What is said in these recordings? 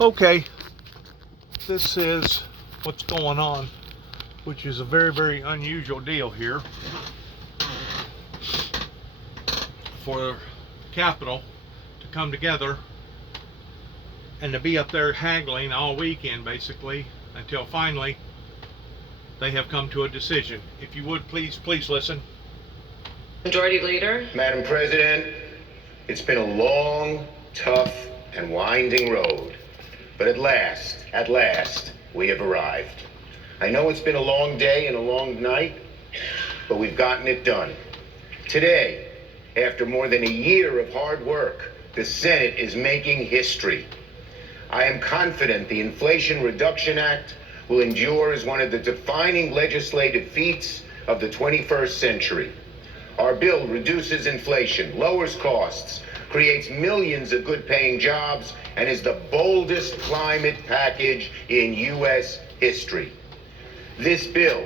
Okay, this is what's going on, which is a very, very unusual deal here for Capitol to come together and to be up there haggling all weekend, basically, until finally they have come to a decision. If you would, please listen. Majority Leader. Madam President, it's been a long, tough, and winding road. But at last, we have arrived. I know it's been a long day and a long night, but we've gotten it done. Today, after more than a year of hard work, the Senate is making history. I am confident the Inflation Reduction Act will endure as one of the defining legislative feats of the 21st century. Our bill reduces inflation, lowers costs, creates millions of good-paying jobs, and is the boldest climate package in U.S. history. This bill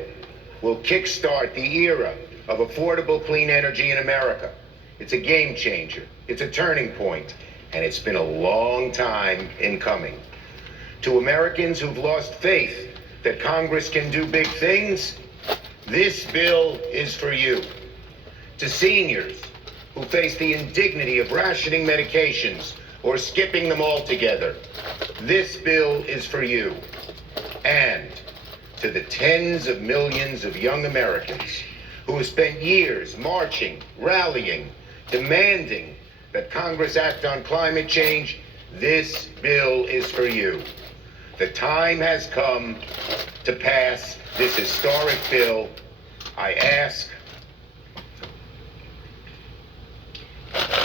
will kickstart the era of affordable clean energy in America. It's a game changer, it's a turning point, and it's been a long time in coming. To Americans who've lost faith that Congress can do big things, this bill is for you. To seniors who face the indignity of rationing medications or skipping them altogether, this bill is for you. And to the tens of millions of young Americans who have spent years marching, rallying, demanding that Congress act on climate change, this bill is for you. The time has come to pass this historic bill. I ask.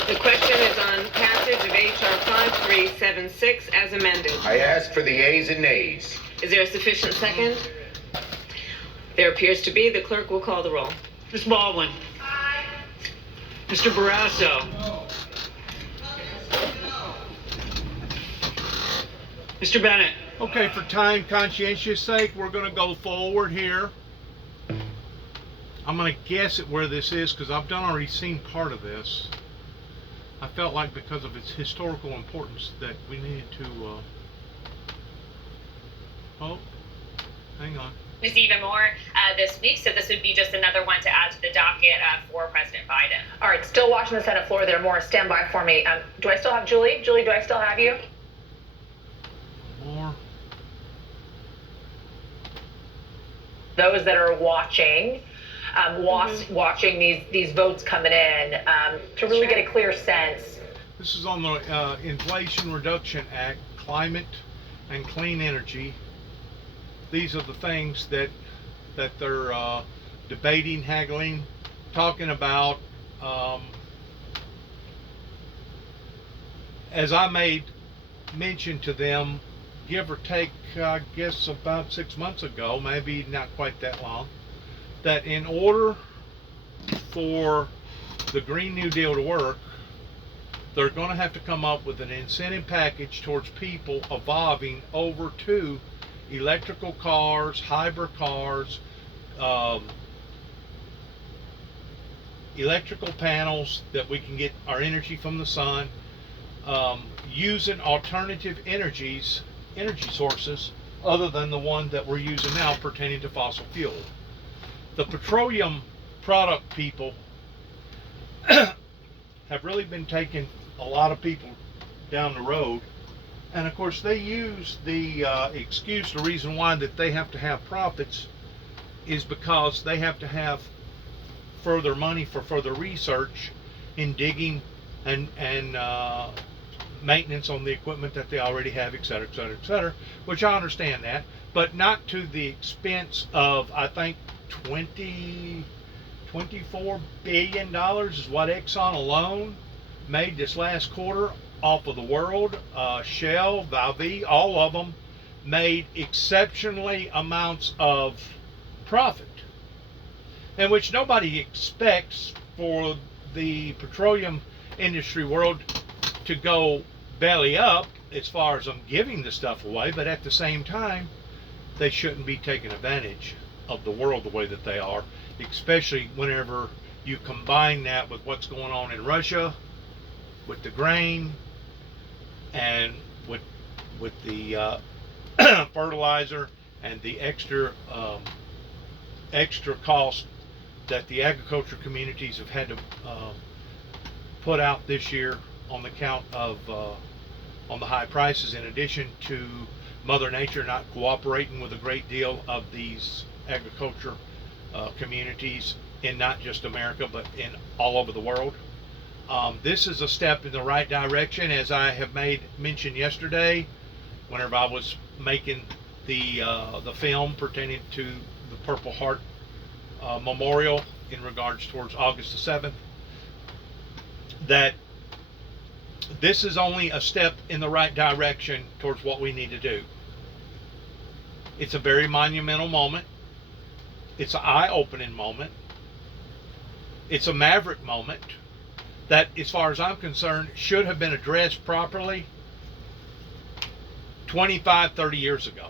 The question is on passage of H.R. 5376 as amended. I ask for the yeas and nays. Is there a sufficient second? There appears to be. The clerk will call the roll. Ms. Baldwin. Aye. Mr. Barrasso. Mr. Bennett. Okay, for time conscientious sake, we're going to go forward here. I'm going to guess at where this is because I've already seen part of this. I felt like because of its historical importance that we needed to. Oh, hang on. There's even more this week, so this would be just another one to add to the docket for President Biden. All right, still watching the Senate floor there. More, stand by for me. Do I still have Julie? Julie, do I still have you? More. Those that are watching, watching these votes coming in to really get a clear sense. This is on the Inflation Reduction Act, climate and clean energy. These are the things that they're debating, haggling, talking about. As I made mention to them, give or take, I guess about 6 months ago, maybe not quite that long, that in order for the Green New Deal to work, they're going to have to come up with an incentive package towards people evolving over to electrical cars, hybrid cars, electrical panels that we can get our energy from the sun, using alternative energy sources other than the one that we're using now pertaining to fossil fuel. The petroleum product people have really been taking a lot of people down the road, and of course they use the excuse, the reason why that they have to have profits is because they have to have further money for further research in digging and maintenance on the equipment that they already have, et cetera, et cetera, et cetera, which I understand that, but not to the expense of, I think, $24 billion is what Exxon alone made this last quarter off of the world. Shell, Valve, all of them made exceptionally amounts of profit, and which nobody expects for the petroleum industry world to go belly up as far as them giving the stuff away, but at the same time, they shouldn't be taking advantage of the world the way that they are, especially whenever you combine that with what's going on in Russia, with the grain, and with fertilizer and the extra cost that the agriculture communities have had to put out this year on the count of on the high prices, in addition to Mother Nature not cooperating with a great deal of these agriculture communities in not just America but in all over the world. This is a step in the right direction, as I have made mention yesterday whenever I was making the film pertaining to the Purple Heart Memorial in regards towards August the 7th, that this is only a step in the right direction towards what we need to do. It's a very monumental moment. It's an eye-opening moment. It's a maverick moment that, as far as I'm concerned, should have been addressed properly 25, 30 years ago.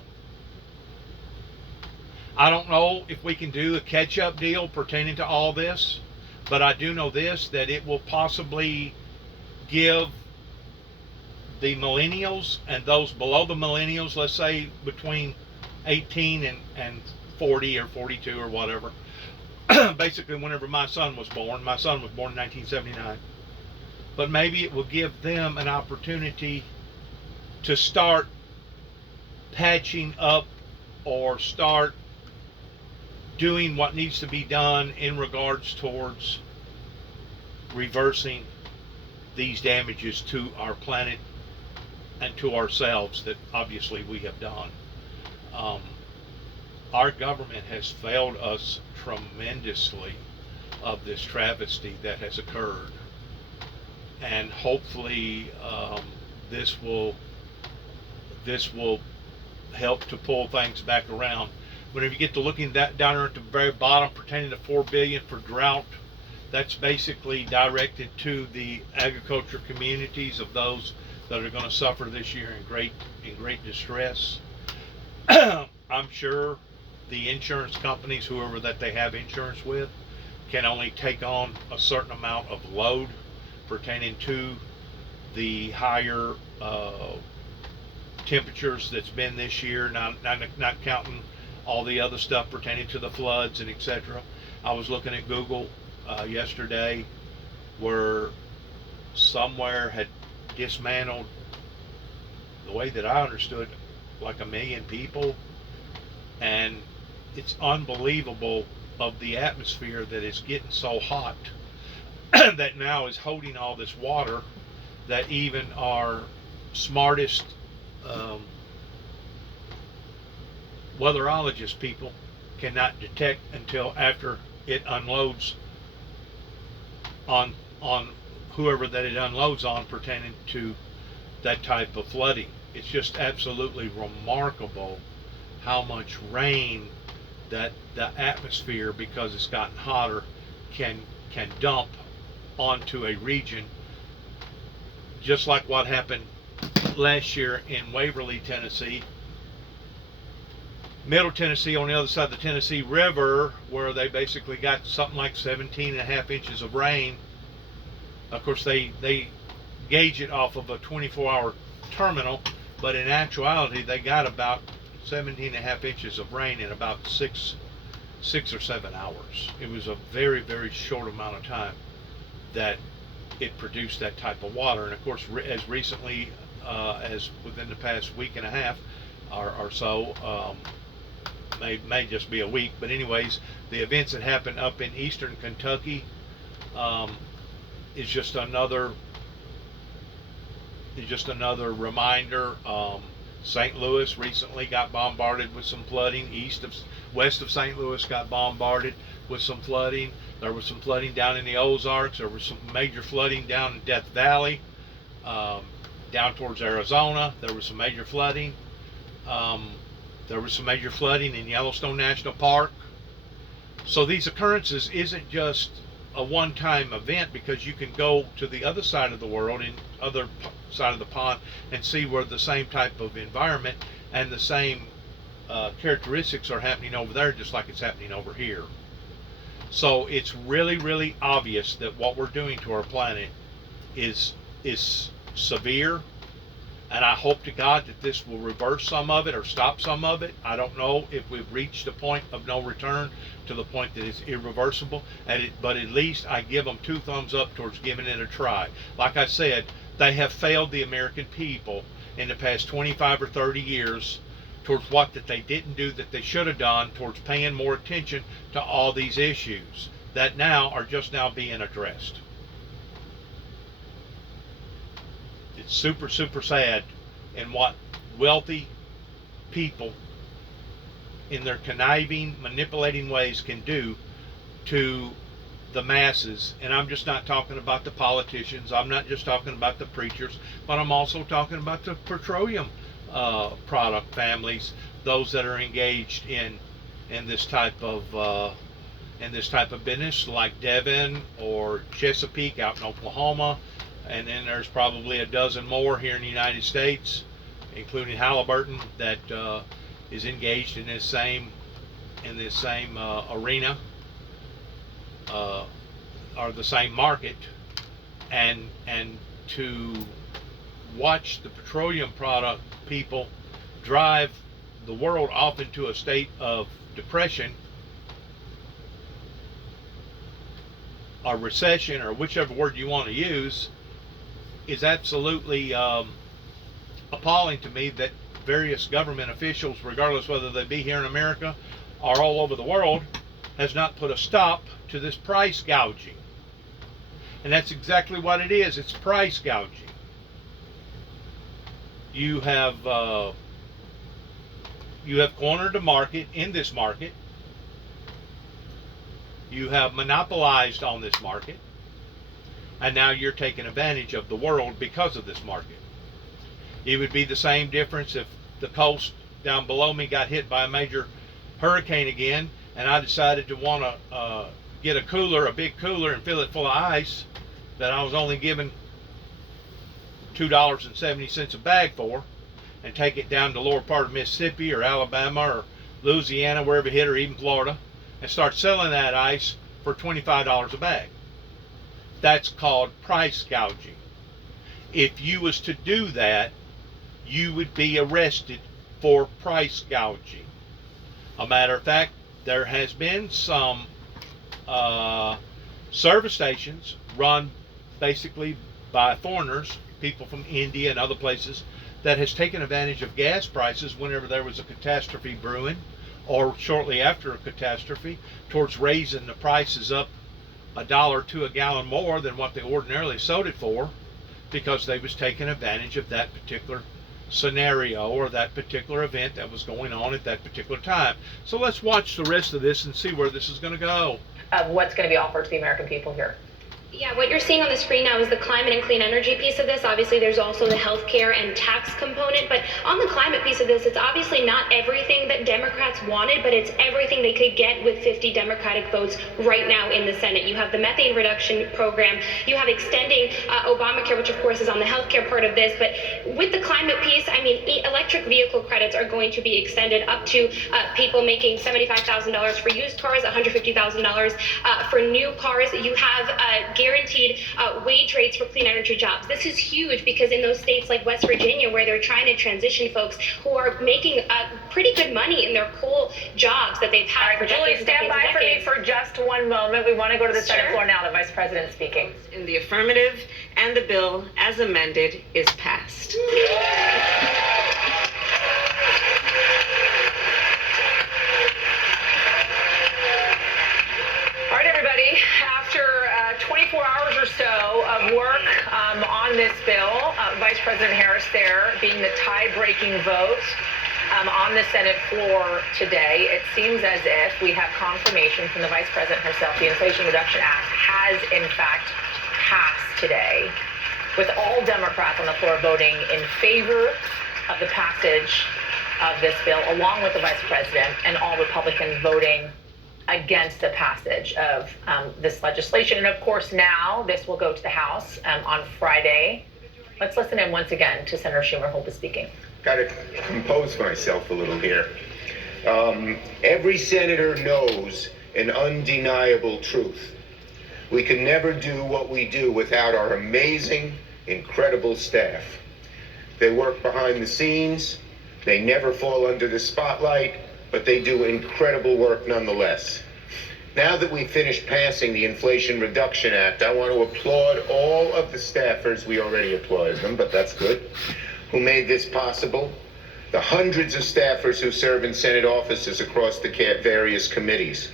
I don't know if we can do a catch-up deal pertaining to all this, but I do know this, that it will possibly give the millennials and those below the millennials, let's say between 18 and 40 or 42 or whatever, basically whenever my son was born in 1979, but maybe it will give them an opportunity to start patching up or start doing what needs to be done in regards towards reversing these damages to our planet and to ourselves that obviously we have done. Our government has failed us tremendously of this travesty that has occurred, and hopefully this will help to pull things back around. Whenever you get to looking down there at the very bottom pertaining to $4 billion for drought, that's basically directed to the agriculture communities of those that are going to suffer this year in great distress. I'm sure the insurance companies, whoever that they have insurance with, can only take on a certain amount of load pertaining to the higher temperatures that's been this year, not counting all the other stuff pertaining to the floods and etc. I was looking at Google yesterday where somewhere had dismantled, the way that I understood, like 1 million people, and it's unbelievable of the atmosphere that is getting so hot that now is holding all this water that even our smartest weatherologist people cannot detect until after it unloads on whoever that it unloads on pertaining to that type of flooding. It's just absolutely remarkable how much rain that the atmosphere, because it's gotten hotter, can dump onto a region, just like what happened last year in Waverly, Tennessee, Middle Tennessee, on the other side of the Tennessee River, where they basically got something like 17.5 inches of rain. Of course, they gauge it off of a 24-hour terminal, but in actuality, they got about 17.5 inches of rain in about six or 7 hours. It was a very, very short amount of time that it produced that type of water. And of course, as recently as within the past week and a half or so, may just be a week, but anyways, the events that happened up in eastern Kentucky is just another reminder. St. Louis recently got bombarded with some flooding. West of St. Louis got bombarded with some flooding. There was some flooding down in the Ozarks. There was some major flooding down in Death Valley, down towards Arizona. There was some major flooding. There was some major flooding in Yellowstone National Park. So these occurrences isn't just a one-time event, because you can go to the other side of the world, in other side of the pond, and see where the same type of environment and the same characteristics are happening over there, just like it's happening over here. So it's really, really obvious that what we're doing to our planet is severe. And I hope to God that this will reverse some of it or stop some of it. I don't know if we've reached the point of no return to the point that it's irreversible. But at least I give them 2 thumbs up towards giving it a try. Like I said, they have failed the American people in the past 25 or 30 years towards what that they didn't do that they should have done towards paying more attention to all these issues that now are just now being addressed. It's super, super sad in what wealthy people in their conniving, manipulating ways can do to the masses. And I'm just not talking about the politicians. I'm not just talking about the preachers, but I'm also talking about the petroleum product families, those that are engaged in this type of business, like Devon or Chesapeake out in Oklahoma. And then there's probably a dozen more here in the United States, including Halliburton, that is engaged in this same arena or the same market. And to watch the petroleum product people drive the world off into a state of depression or recession, or whichever word you want to use, is absolutely appalling to me that various government officials, regardless whether they be here in America or all over the world, has not put a stop to this price gouging. And that's exactly what it is. It's price gouging. You have cornered the market in this market. You have monopolized on this market. And now you're taking advantage of the world because of this market. It would be the same difference if the coast down below me got hit by a major hurricane again, and I decided to want to get a big cooler, and fill it full of ice that I was only given $2.70 a bag for, and take it down to the lower part of Mississippi or Alabama or Louisiana, wherever it hit, or even Florida, and start selling that ice for $25 a bag. That's called price gouging. If you was to do that, you would be arrested for price gouging. A matter of fact, there has been some service stations run basically by foreigners, people from India and other places, that has taken advantage of gas prices whenever there was a catastrophe brewing, or shortly after a catastrophe, towards raising the prices up $1 to a gallon more than what they ordinarily sold it for, because they was taking advantage of that particular scenario or that particular event that was going on at that particular time. So let's watch the rest of this and see where this is going to go. What's going to be offered to the American people here? Yeah, what you're seeing on the screen now is the climate and clean energy piece of this. Obviously, there's also the healthcare and tax component. But on the climate piece of this, it's obviously not everything that Democrats wanted, but it's everything they could get with 50 Democratic votes right now in the Senate. You have the methane reduction program. You have extending Obamacare, which of course is on the healthcare part of this. But with the climate piece, I mean, electric vehicle credits are going to be extended up to people making $75,000 for used cars, $150,000 for new cars. You have guaranteed wage rates for clean energy jobs. This is huge because in those states like West Virginia, where they're trying to transition folks who are making pretty good money in their coal jobs that they've had for decades. Julie, stand by for me for just one moment. We want to go to the Senate floor now. The Vice President speaking. In the affirmative, and the bill, as amended, is passed. All right, everybody. After 24 hours or so of work on this bill, Vice President Harris there being the tie-breaking vote on the Senate floor today, it seems as if we have confirmation from the Vice President herself. The Inflation Reduction Act has, in fact, passed today, with all Democrats on the floor voting in favor of the passage of this bill, along with the Vice President, and all Republicans voting against the passage of this legislation. And of course, now this will go to the House on Friday. Let's listen in once again to Senator Schumer, who will be speaking. Got to compose myself a little here. Every senator knows an undeniable truth. We can never do what we do without our amazing, incredible staff. They work behind the scenes. They never fall under the spotlight, but they do incredible work nonetheless. Now that we've finished passing the Inflation Reduction Act, I want to applaud all of the staffers, we already applauded them, but that's good, who made this possible. The hundreds of staffers who serve in Senate offices across the various committees.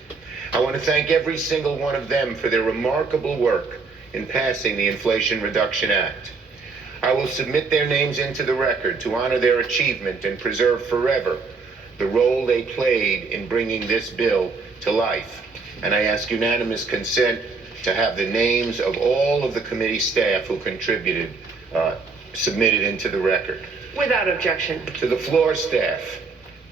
I want to thank every single one of them for their remarkable work in passing the Inflation Reduction Act. I will submit their names into the record to honor their achievement and preserve forever the role they played in bringing this bill to life. And I ask unanimous consent to have the names of all of the committee staff who contributed submitted into the record. Without objection. To the floor staff,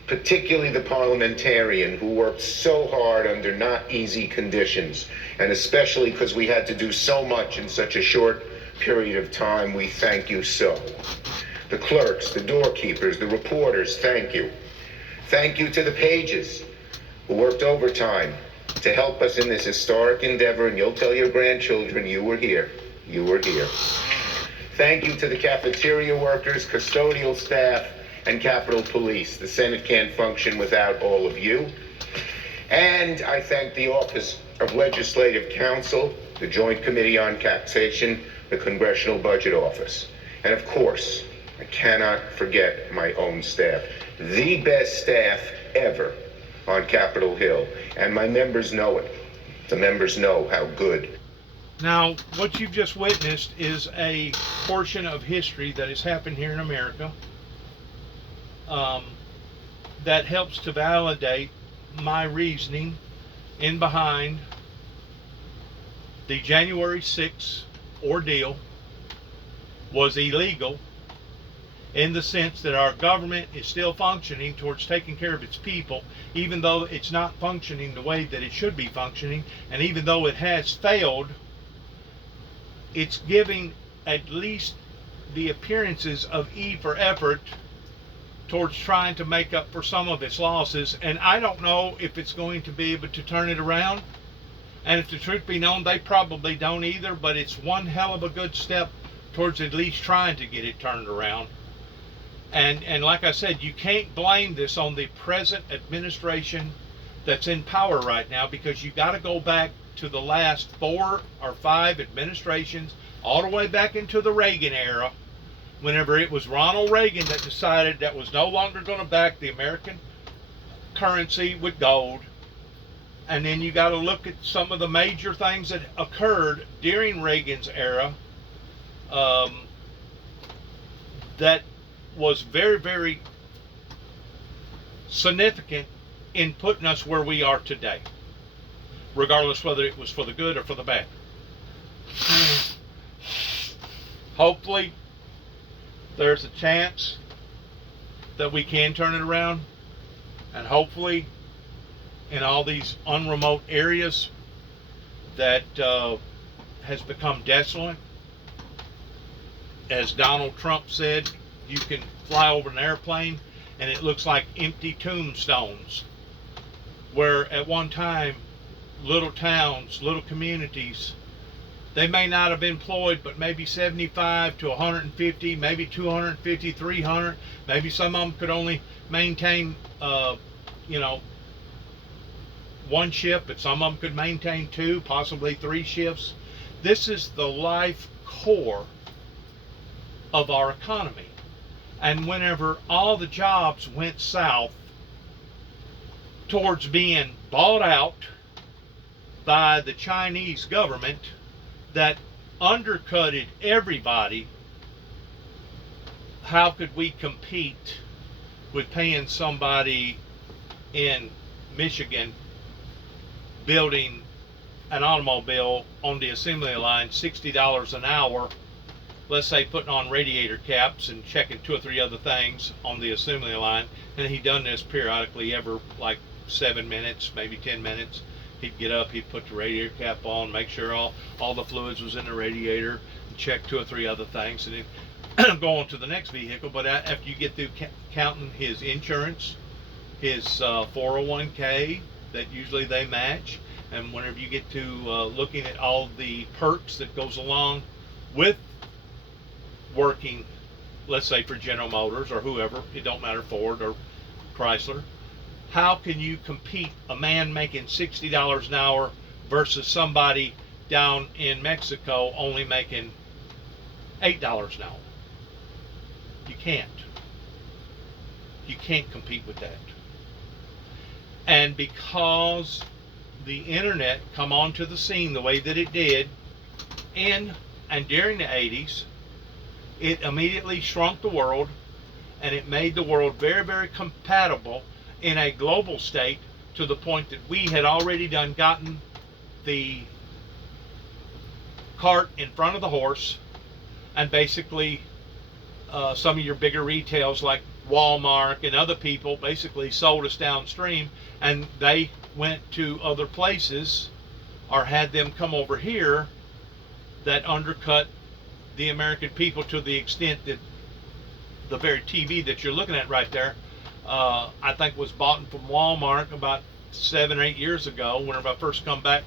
particularly the parliamentarian who worked so hard under not easy conditions, and especially because we had to do so much in such a short period of time, we thank you so. The clerks, the doorkeepers, the reporters, thank you. Thank you to the pages who worked overtime to help us in this historic endeavor, and you'll tell your grandchildren you were here. You were here. Thank you to the cafeteria workers, custodial staff, and Capitol Police. The Senate can't function without all of you. And I thank the Office of Legislative Counsel, the Joint Committee on Taxation, the Congressional Budget Office. And of course, I cannot forget my own staff. The best staff ever on Capitol Hill. And my members know it. The members know how good. Now, what you've just witnessed is a portion of history that has happened here in America that helps to validate my reasoning in behind the January 6th ordeal was illegal in the sense that our government is still functioning towards taking care of its people, even though it's not functioning the way that it should be functioning, and even though it has failed, it's giving at least the appearances of E for effort towards trying to make up for some of its losses. And I don't know if it's going to be able to turn it around. And if the truth be known, they probably don't either, but it's one hell of a good step towards at least trying to get it turned around. And like I said, you can't blame this on the present administration that's in power right now, because you got to go back to the last 4 or 5 administrations, all the way back into the Reagan era, whenever it was Ronald Reagan that decided that was no longer going to back the American currency with gold. And then you got to look at some of the major things that occurred during Reagan's era that was very, very significant in putting us where we are today, regardless whether it was for the good or for the bad. Hopefully, there's a chance that we can turn it around, and hopefully, in all these unremote areas that has become desolate, as Donald Trump said, you can fly over an airplane and it looks like empty tombstones, where at one time little towns, little communities, they may not have employed but maybe 75 to 150, maybe 250, 300, maybe some of them could only maintain one shift, but some of them could maintain 2, possibly 3 shifts. This is the life core of our economy. And whenever all the jobs went south towards being bought out by the Chinese government that undercutted everybody, how could we compete with paying somebody in Michigan building an automobile on the assembly line $60 an hour, let's say putting on radiator caps and checking 2 or 3 other things on the assembly line? And he done this periodically, every like 7 minutes, maybe 10 minutes. He'd get up, he'd put the radiator cap on, make sure all the fluids was in the radiator, and check 2 or 3 other things, and then go on to the next vehicle. But after you get through counting his insurance, his 401k that usually they match, and whenever you get to looking at all the perks that goes along with working let's say for General Motors or whoever, it don't matter, Ford or Chrysler, how can you compete a man making $60 an hour versus somebody down in Mexico only making $8 an hour? You can't. You can't compete with that. And because the internet come onto the scene the way that it did in and during the 80s, it immediately shrunk the world, and it made the world very, very compatible in a global state, to the point that we had already gotten the cart in front of the horse, and basically some of your bigger retails like Walmart and other people basically sold us downstream, and they went to other places or had them come over here that undercut the American people to the extent that the very TV that you're looking at right there, I think was bought from Walmart about 7 or 8 years ago, whenever I first come back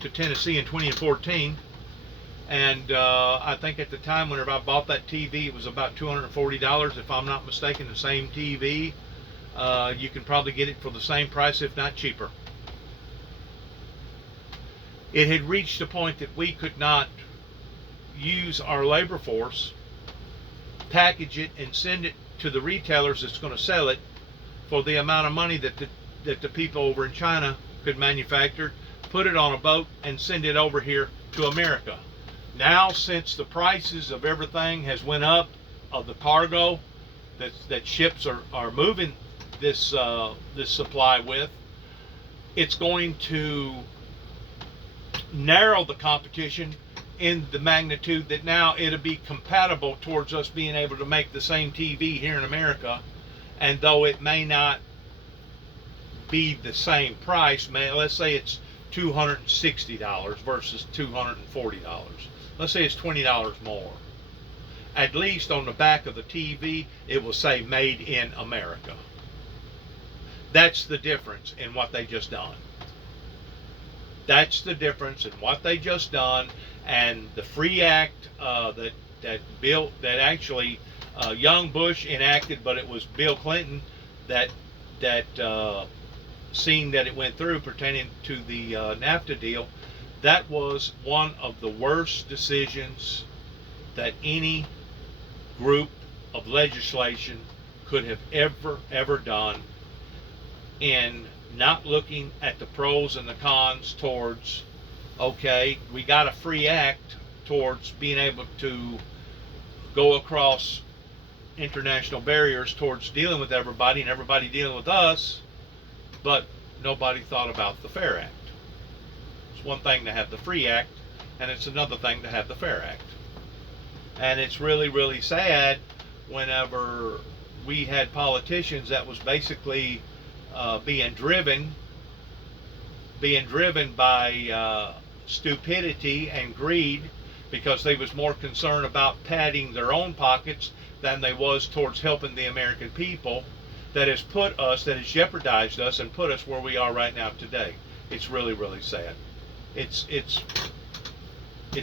to Tennessee in 2014. And I think at the time whenever I bought that TV, it was about $240, if I'm not mistaken, the same TV. You can probably get it for the same price, if not cheaper. It had reached a point that we could not use our labor force, package it, and send it to the retailers that's going to sell it for the amount of money that the people over in China could manufacture, put it on a boat, and send it over here to America. Now, since the prices of everything has went up, of the cargo that ships are moving this this supply with, it's going to narrow the competition in the magnitude that now it'll be compatible towards us being able to make the same TV here in America. And though it may not be the same price, let's say it's $260 versus $240. Let's say it's $20 more. At least on the back of the TV, it will say Made in America. That's the difference in what they just done. That's the difference in what they just done. And the Free Act that actually young Bush enacted, but it was Bill Clinton that seen that it went through, pertaining to the NAFTA deal. That was one of the worst decisions that any group of legislation could have ever done, in not looking at the pros and the cons towards, okay, we got a free act towards being able to go across international barriers towards dealing with everybody and everybody dealing with us, but nobody thought about the Fair Act. It's one thing to have the Free Act, and it's another thing to have the Fair Act. And it's really, really sad whenever we had politicians that was basically being driven by stupidity and greed, because they was more concerned about padding their own pockets than they was towards helping the American people, that has jeopardized us and put us where we are right now today. It's really, really sad. It's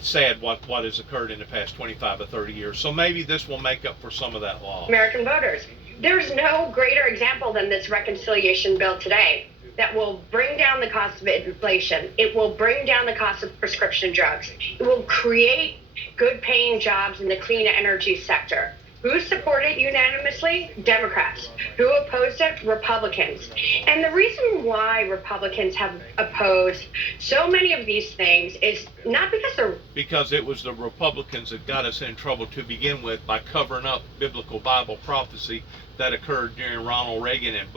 sad what has occurred in the past 25 or 30 years. So maybe this will make up for some of that loss. American voters. There's no greater example than this reconciliation bill today that will bring down the cost of inflation. It will bring down the cost of prescription drugs. It will create good paying jobs in the clean energy sector. Who supported it unanimously? Democrats. Who opposed it? Republicans. And the reason why Republicans have opposed so many of these things is not because it was the Republicans that got us in trouble to begin with by covering up biblical Bible prophecy that occurred during Ronald Reagan and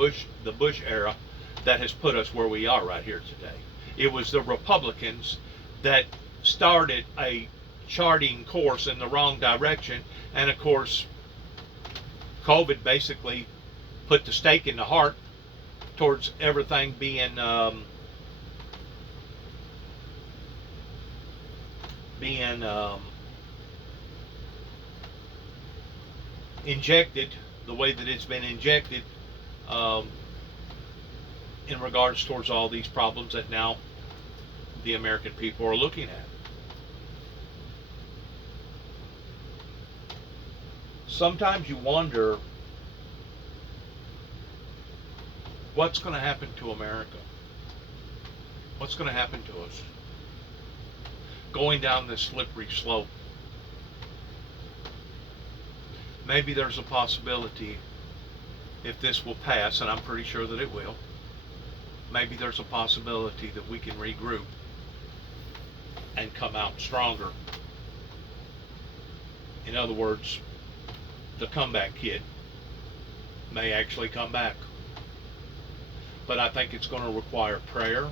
the Bush era, that has put us where we are right here today. It was the Republicans that started a charting course in the wrong direction, and of course COVID basically put the stake in the heart towards everything being injected the way that it's been injected, in regards towards all these problems that now the American people are looking at. sometimes you wonder what's going to happen to America. What's going to happen to us? Going down this slippery slope. Maybe there's a possibility, if this will pass, and I'm pretty sure that it will, maybe there's a possibility that we can regroup and come out stronger. In other words, the comeback kid may actually come back. But I think it's going to require prayer.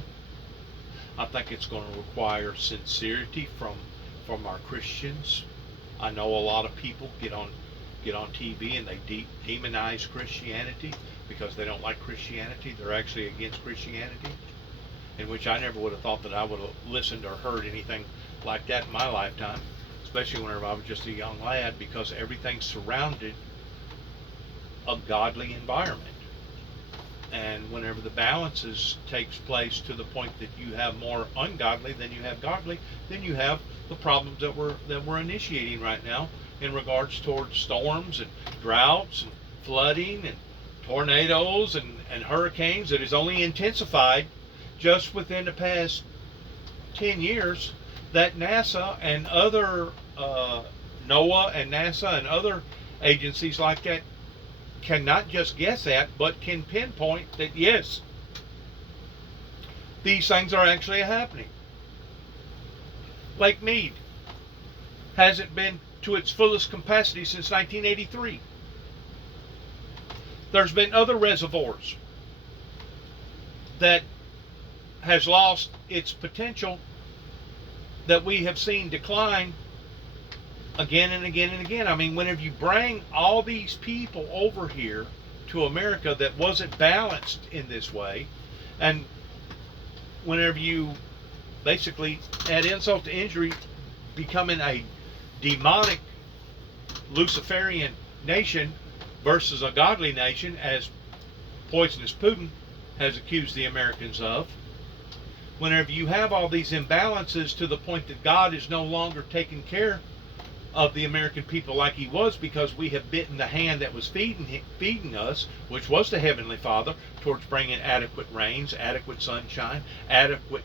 I think it's going to require sincerity from our Christians. I know a lot of people get on TV and they demonize Christianity because they don't like Christianity. They're actually against Christianity, in which I never would have thought that I would have listened or heard anything like that in my lifetime, especially whenever I was just a young lad, because everything's surrounded a godly environment. And whenever the balances takes place to the point that you have more ungodly than you have godly, then you have the problems that we're initiating right now in regards towards storms and droughts and flooding and tornadoes and hurricanes that has only intensified just within the past 10 years, that NASA and other NOAA and NASA and other agencies like that cannot just guess at, but can pinpoint that yes, these things are actually happening. Lake Mead hasn't been to its fullest capacity since 1983. There's been other reservoirs that has lost its potential that we have seen decline again and again and again. I mean, whenever you bring all these people over here to America that wasn't balanced in this way, and whenever you basically add insult to injury, becoming a demonic Luciferian nation versus a godly nation, as Poisonous Putin has accused the Americans of, whenever you have all these imbalances to the point that God is no longer taking care of the American people like he was, because we have bitten the hand that was feeding us, which was the Heavenly Father, towards bringing adequate rains, adequate sunshine, adequate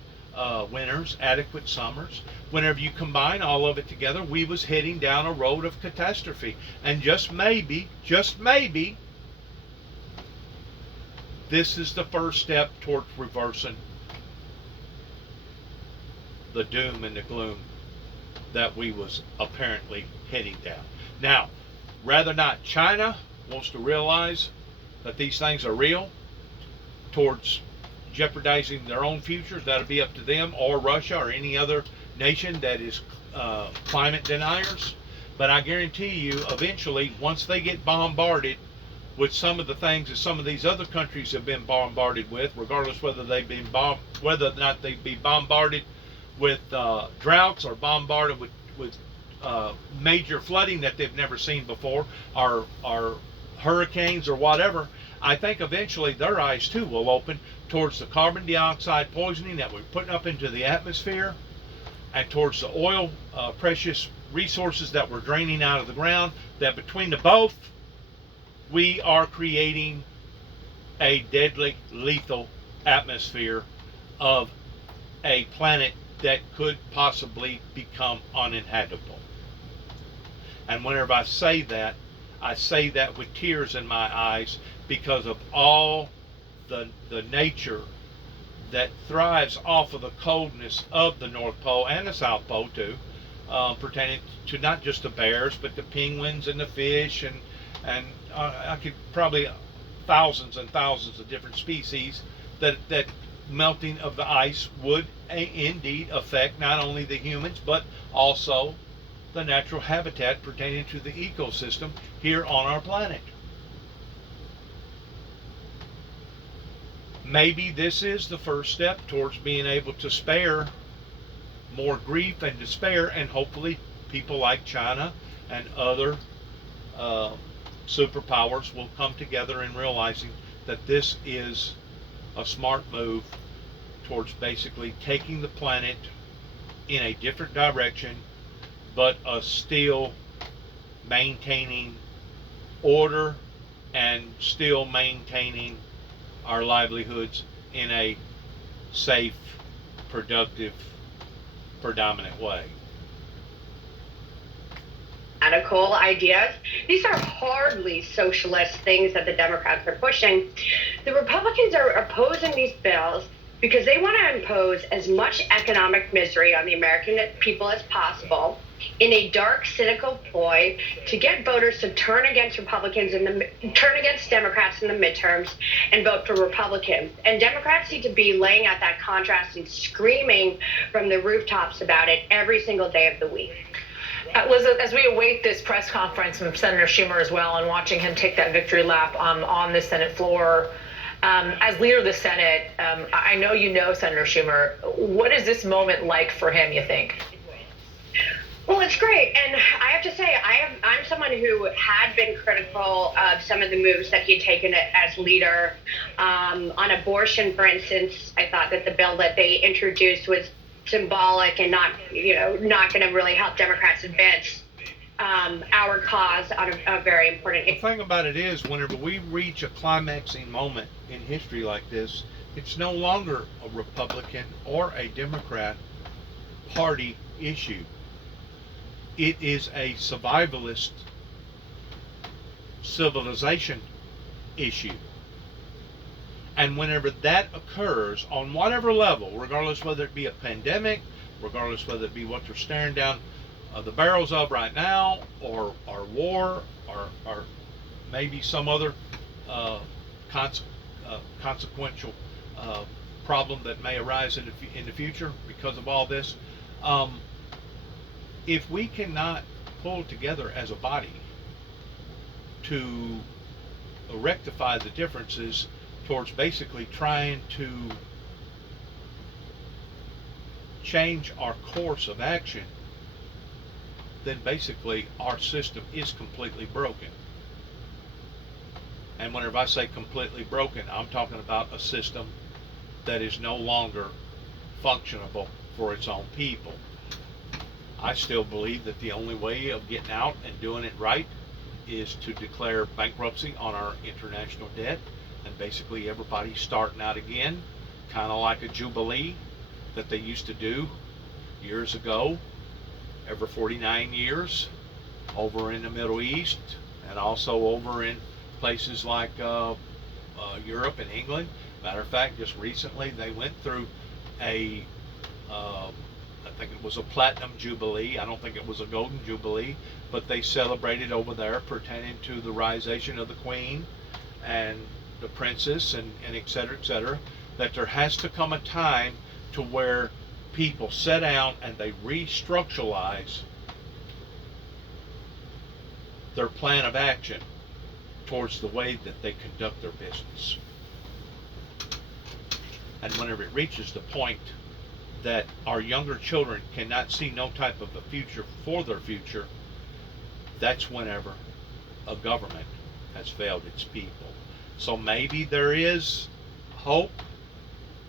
winters, adequate summers. Whenever you combine all of it together, we was heading down a road of catastrophe. And just maybe, this is the first step towards reversing the doom and the gloom that we was apparently heading down. Now, rather not, China wants to realize that these things are real, towards jeopardizing their own futures. That'll be up to them, or Russia, or any other nation that is climate deniers. But I guarantee you, eventually, once they get bombarded with some of the things that some of these other countries have been bombarded with, regardless whether whether or not they be bombarded with droughts, or bombarded with major flooding that they've never seen before, or hurricanes or whatever, I think eventually their eyes too will open towards the carbon dioxide poisoning that we're putting up into the atmosphere, and towards the oil precious resources that we're draining out of the ground, that between the both, we are creating a deadly, lethal atmosphere of a planet that could possibly become uninhabitable. And whenever I say that with tears in my eyes, because of all the nature that thrives off of the coldness of the North Pole and the South Pole too, pertaining to not just the bears, but the penguins and the fish, and I could probably thousands and thousands of different species that melting of the ice would indeed affect not only the humans, but also the natural habitat pertaining to the ecosystem here on our planet. Maybe this is the first step towards being able to spare more grief and despair, and hopefully people like China and other superpowers will come together in realizing that this is a smart move towards basically taking the planet in a different direction, but still maintaining order and still maintaining our livelihoods in a safe, productive, predominant way. Radical ideas. These are hardly socialist things that the Democrats are pushing. The Republicans are opposing these bills because they want to impose as much economic misery on the American people as possible in a dark, cynical ploy to get voters to turn against Democrats in the midterms and vote for Republicans. And Democrats need to be laying out that contrast and screaming from the rooftops about it every single day of the week. Liz, as we await this press conference from Senator Schumer as well, and watching him take that victory lap on the Senate floor, as leader of the Senate, I know you know Senator Schumer. What is this moment like for him, you think? Well, it's great. And I have to say, I'm someone who had been critical of some of the moves that he'd taken as leader. On abortion, for instance, I thought that the bill that they introduced was symbolic and not going to really help Democrats advance our cause on a very important The thing about it is, whenever we reach a climaxing moment in history like this, it's no longer a Republican or a Democrat party issue. It is a survivalist civilization issue. And whenever that occurs on whatever level, regardless whether it be a pandemic, regardless whether it be what they're staring down the barrels of right now, or war, or maybe some other consequential problem that may arise in the future because of all this, if we cannot pull together as a body to rectify the differences towards basically trying to change our course of action, then basically our system is completely broken. And whenever I say completely broken, I'm talking about a system that is no longer functionable for its own people. I still believe that the only way of getting out and doing it right is to declare bankruptcy on our international debt, and basically everybody starting out again, kind of like a jubilee that they used to do years ago, every 49 years, over in the Middle East, and also over in places like Europe and England. Matter of fact, just recently they went through I think it was a platinum jubilee. I don't think it was a golden jubilee, but they celebrated over there pertaining to the risation of the Queen and the princess, and et cetera, that there has to come a time to where people sit down and they restructuralize their plan of action towards the way that they conduct their business. And whenever it reaches the point that our younger children cannot see no type of a future for their future, that's whenever a government has failed its people. So maybe there is hope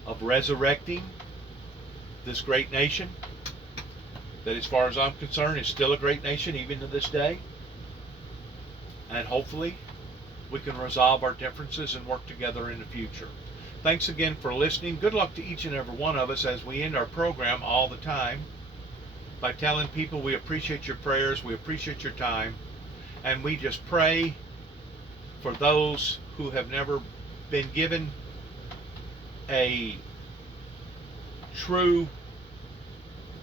of resurrecting this great nation that, as far as I'm concerned, is still a great nation even to this day. And hopefully we can resolve our differences and work together in the future. Thanks again for listening. Good luck to each and every one of us as we end our program all the time by telling people we appreciate your prayers, we appreciate your time, and we just pray for those who have never been given a true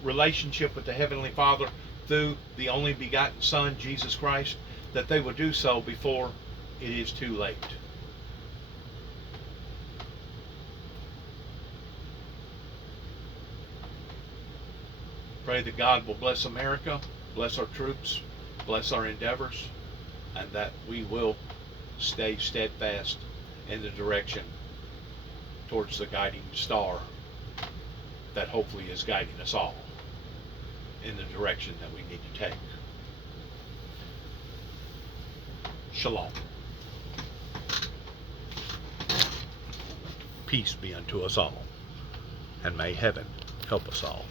relationship with the Heavenly Father through the only begotten Son, Jesus Christ, that they will do so before it is too late. Pray that God will bless America, bless our troops, bless our endeavors, and that we will stay steadfast in the direction towards the guiding star that hopefully is guiding us all in the direction that we need to take. Shalom. Peace be unto us all, and may heaven help us all.